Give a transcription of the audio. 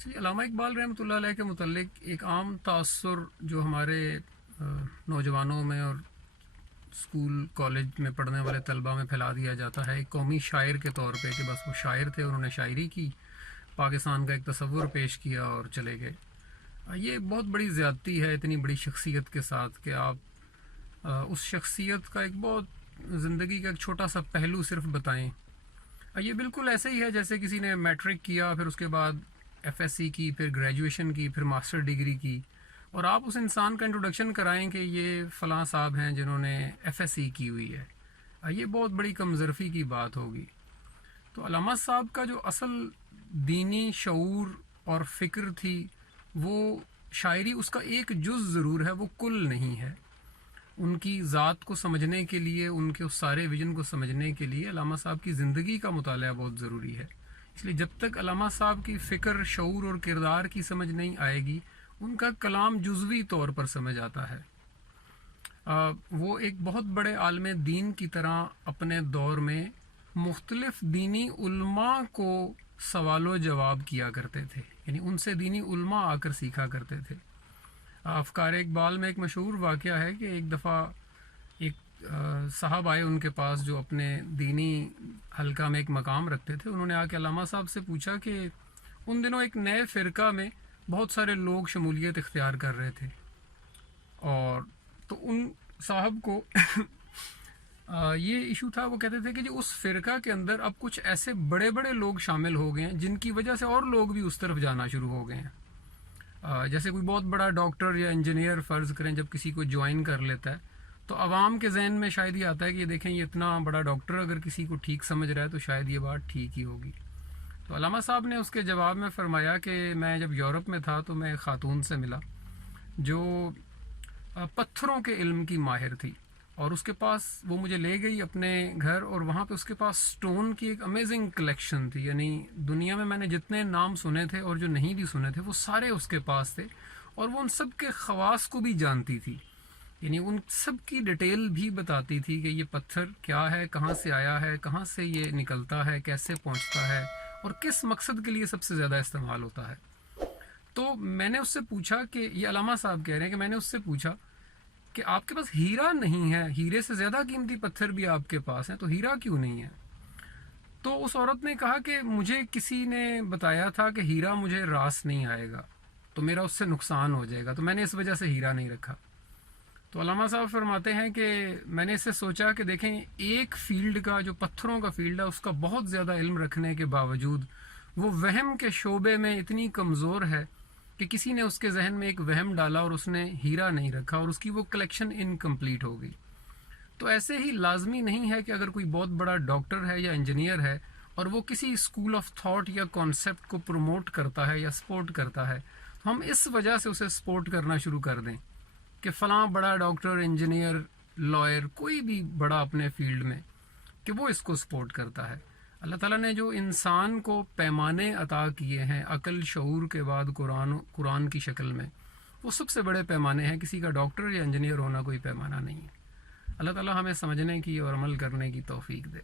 جی، علامہ اقبال رحمۃ اللہ علیہ کے متعلق ایک عام تاثر جو ہمارے نوجوانوں میں اور اسکول کالج میں پڑھنے والے طلباء میں پھیلا دیا جاتا ہے ایک قومی شاعر کے طور پہ کہ بس وہ شاعر تھے، انہوں نے شاعری کی، پاکستان کا ایک تصور پیش کیا اور چلے گئے۔ یہ بہت بڑی زیادتی ہے اتنی بڑی شخصیت کے ساتھ کہ آپ اس شخصیت کا ایک بہت زندگی کا ایک چھوٹا سا پہلو صرف بتائیں۔ یہ بالکل ایسے ہی ہے جیسے کسی نے میٹرک کیا، پھر اس کے بعد ایف ایس سی کی، پھر گریجویشن کی، پھر ماسٹر ڈگری کی، اور آپ اس انسان کا انٹروڈکشن کرائیں کہ یہ فلاں صاحب ہیں جنہوں نے ایف ایس سی کی ہوئی ہے۔ یہ بہت بڑی کمظرفی کی بات ہوگی۔ تو علامہ صاحب کا جو اصل دینی شعور اور فکر تھی، وہ شاعری اس کا ایک جز ضرور ہے، وہ کل نہیں ہے۔ ان کی ذات کو سمجھنے کے لیے، ان کے اس سارے ویژن کو سمجھنے کے لیے علامہ صاحب کی زندگی کا مطالعہ بہت ضروری ہے۔ اس لیے جب تک علامہ صاحب کی فکر، شعور اور کردار کی سمجھ نہیں آئے گی، ان کا کلام جزوی طور پر سمجھ آتا ہے۔ وہ ایک بہت بڑے عالم دین کی طرح اپنے دور میں مختلف دینی علماء کو سوال و جواب کیا کرتے تھے، یعنی ان سے دینی علماء آ کر سیکھا کرتے تھے۔ افکار اقبال میں ایک مشہور واقعہ ہے کہ ایک دفعہ ایک صاحب آئے ان کے پاس جو اپنے دینی حلقہ میں ایک مقام رکھتے تھے۔ انہوں نے آ کے علامہ صاحب سے پوچھا کہ ان دنوں ایک نئے فرقہ میں بہت سارے لوگ شمولیت اختیار کر رہے تھے، اور تو ان صاحب کو یہ ایشو تھا، وہ کہتے تھے کہ جی اس فرقہ کے اندر اب کچھ ایسے بڑے بڑے لوگ شامل ہو گئے ہیں جن کی وجہ سے اور لوگ بھی اس طرف جانا شروع ہو گئے ہیں۔ جیسے کوئی بہت بڑا ڈاکٹر یا انجینئر فرض کریں جب کسی کو جوائن کر لیتا ہے تو عوام کے ذہن میں شاید یہ آتا ہے کہ یہ دیکھیں یہ اتنا بڑا ڈاکٹر اگر کسی کو ٹھیک سمجھ رہا ہے تو شاید یہ بات ٹھیک ہی ہوگی۔ تو علامہ صاحب نے اس کے جواب میں فرمایا کہ میں جب یورپ میں تھا تو میں ایک خاتون سے ملا جو پتھروں کے علم کی ماہر تھی، اور اس کے پاس وہ مجھے لے گئی اپنے گھر، اور وہاں پہ اس کے پاس سٹون کی ایک امیزنگ کلیکشن تھی، یعنی دنیا میں نے جتنے نام سنے تھے اور جو نہیں بھی سنے تھے وہ سارے اس کے پاس تھے، اور وہ ان سب کے خواص کو بھی جانتی تھی، یعنی ان سب کی ڈیٹیل بھی بتاتی تھی کہ یہ پتھر کیا ہے، کہاں سے آیا ہے، کہاں سے یہ نکلتا ہے، کیسے پہنچتا ہے، اور کس مقصد کے لیے سب سے زیادہ استعمال ہوتا ہے۔ تو میں نے اس سے پوچھا کہ یہ علامہ صاحب کہہ رہے ہیں کہ میں نے اس سے پوچھا کہ آپ کے پاس ہیرا نہیں ہے، ہیرے سے زیادہ قیمتی پتھر بھی آپ کے پاس ہیں، تو ہیرا کیوں نہیں ہے؟ تو اس عورت نے کہا کہ مجھے کسی نے بتایا تھا کہ ہیرا مجھے راس نہیں آئے گا تو میرا اس سے نقصان ہو جائے گا، تو میں نے اس وجہ سے ہیرا نہیں رکھا۔ تو علامہ صاحب فرماتے ہیں کہ میں نے اس سے سوچا کہ دیکھیں ایک فیلڈ کا جو پتھروں کا فیلڈ ہے اس کا بہت زیادہ علم رکھنے کے باوجود وہ وہم کے شعبے میں اتنی کمزور ہے کہ کسی نے اس کے ذہن میں ایک وہم ڈالا اور اس نے ہیرا نہیں رکھا، اور اس کی وہ کلیکشن انکمپلیٹ ہو گئی۔ تو ایسے ہی لازمی نہیں ہے کہ اگر کوئی بہت بڑا ڈاکٹر ہے یا انجینئر ہے اور وہ کسی اسکول آف تھاٹ یا کانسیپٹ کو پروموٹ کرتا ہے یا سپورٹ کرتا ہے تو ہم اس وجہ سے اسے سپورٹ کرنا شروع کر دیں کہ فلاں بڑا ڈاکٹر، انجینئر، لائر، کوئی بھی بڑا اپنے فیلڈ میں، کہ وہ اس کو سپورٹ کرتا ہے۔ اللہ تعالیٰ نے جو انسان کو پیمانے عطا کیے ہیں عقل شعور کے بعد قرآن کی شکل میں، وہ سب سے بڑے پیمانے ہیں، کسی کا ڈاکٹر یا انجینئر ہونا کوئی پیمانہ نہیں ہے۔ اللہ تعالیٰ ہمیں سمجھنے کی اور عمل کرنے کی توفیق دے۔